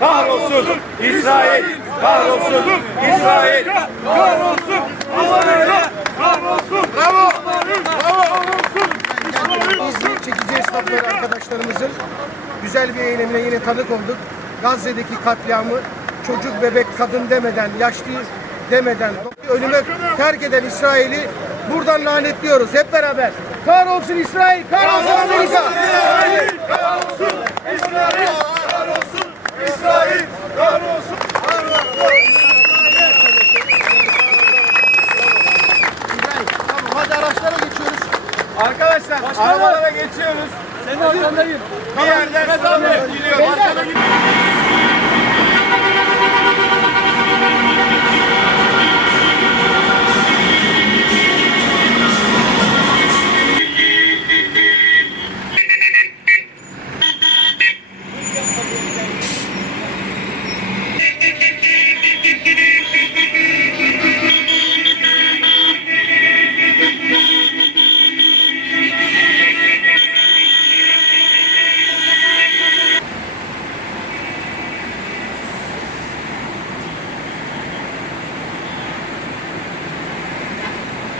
kahrolsun. İsrail kahrolsun. İsrail kahrolsun. İsrail kahrolsun. Bravo. Bravo. İzmir çekici esnafları arkadaşlarımızın güzel bir eylemine yine tanık olduk. Gazze'deki katliamı çocuk, bebek, kadın demeden, yaşlı demeden ölüme terk eden İsrail'i buradan lanetliyoruz hep beraber. Kahrolsun İsrail, kahrolsun Amerika. İsrail kahrolsun. İsrail kahrolsun. İsrail kahrolsun. Tamam hadi araçlara geçiyoruz. Arkadaşlar arabalara geçiyoruz. Senin arkandayım. Bir yerden sağlayıp gidiyor. Arkada gidiyor.